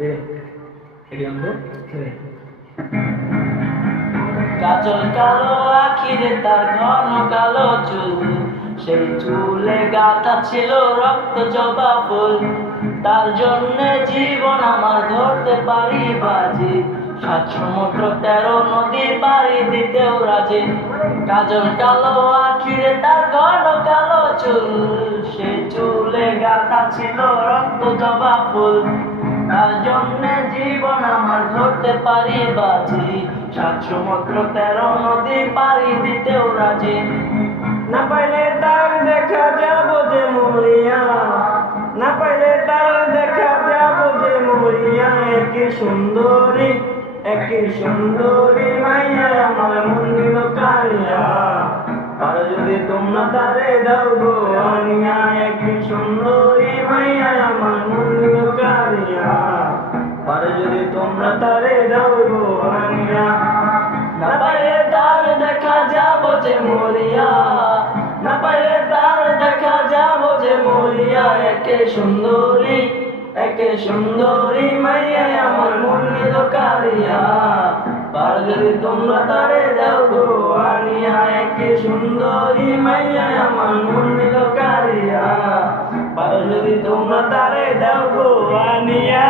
রে এটি অঙ্গ রে। কাজল কালো আখিরে তার ঘন কালো চুল, সেই চুলে গাঁথা ছিল রক্ত জবা ফুল। তার জন্যে জীবন আমার ধরতে পারি বাজি, 7 সমুদ্র 13 নদী পাড়ি দিতেও রাজি। কাজল কালো আখিরে তার ঘন কালো চুল, সেই চুলে গাঁথা ছিল রক্ত জবা ফুল। তার জন্যে জীবন আমার ধরতে পারি বাজি, 7 সমুদ্র 13 নদী পাড়ি দিতেও রাজি। না পাইলে তার দেখা যাব যে মরিয়া, না পাইলে তার দেখা যাব যে মরিয়া। একে সুন্দরী, একে সুন্দরী মাইয়া আমার মন নিল কালিয়া। আর যদি তোমরা তারে দাও গো আনিয়া, একে সুন্দরী মাইয়া আমার মন নিল কালিয়া। আর যদি তোমরা তারে দাও গো আনিয়া। না পাইলে তার দেখা যাব যে মরিয়া, না পাইলে তার দেখা যাব যে মরিয়া। একে সুন্দরী, একে সুন্দরী মাইয়া আমার মন নিল কালিয়া। আর যদি তোমরা তারে দাও গো আনিয়া, একে সুন্দরী মাইয়া আমার মন নিল কালিয়া। আর যদি তোমরা তারে দাও গো আনিয়া।